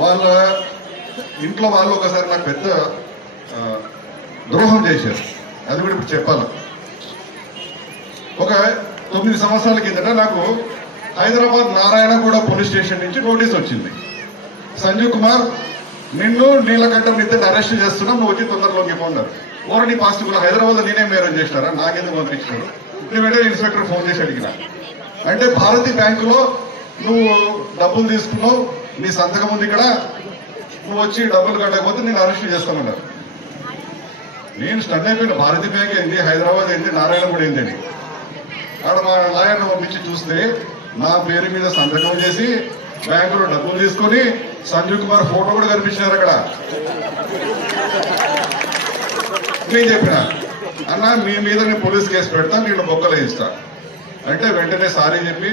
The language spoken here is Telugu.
వాళ్ళ ఇంట్లో వాళ్ళు ఒకసారి నాకు పెద్ద ద్రోహం చేశారు. అది కూడా ఇప్పుడు చెప్పాలి. ఒక 9 సంవత్సరాల కిందట నాకు హైదరాబాద్ నారాయణగూడ పోలీస్ స్టేషన్ నుంచి నోటీస్ వచ్చింది. సంజీవ్ కుమార్, నిన్ను నీలకంఠం ఇద్దరిని అరెస్ట్ చేస్తున్నాం, నువ్వు వచ్చి తొందరలోకి పోన్నారు. ఓరని పాస్ట్ కూడా హైదరాబాద్ లో నేనే మేరం చేసినారా, నాకెందుకు పంపించినారు? నేను వెంటనే ఇన్స్పెక్టర్ ఫోన్ చేసి అడిగిన. అంటే భారతీ బ్యాంకులో నువ్వు డబ్బులు తీసుకున్నావు, నీ సంతకం ఉంది ఇక్కడ, నువ్వు వచ్చి డబ్బులు కట్టకపోతే నేను అరెస్ట్ చేస్తామన్నారు. నేను స్టన్ అయిపోయిన. భారతీ బ్యాంక్ ఏంది, హైదరాబాద్ ఏంది, నారాయణగూడ ఏందని. అక్కడ మా లాయర్ను పంపించి చూస్తే నా పేరు మీద సంతకం చేసి బ్యాంకులో డబ్బులు తీసుకొని సంజీవ్ కుమార్ ఫోటో కూడా కనిపించినారు అక్కడ. నేను చెప్పిన, అన్న మీ మీద నేను పోలీస్ కేసు పెడతా, నేను బొక్కలు ఇస్తా అంటే వెంటనే సారీ చెప్పి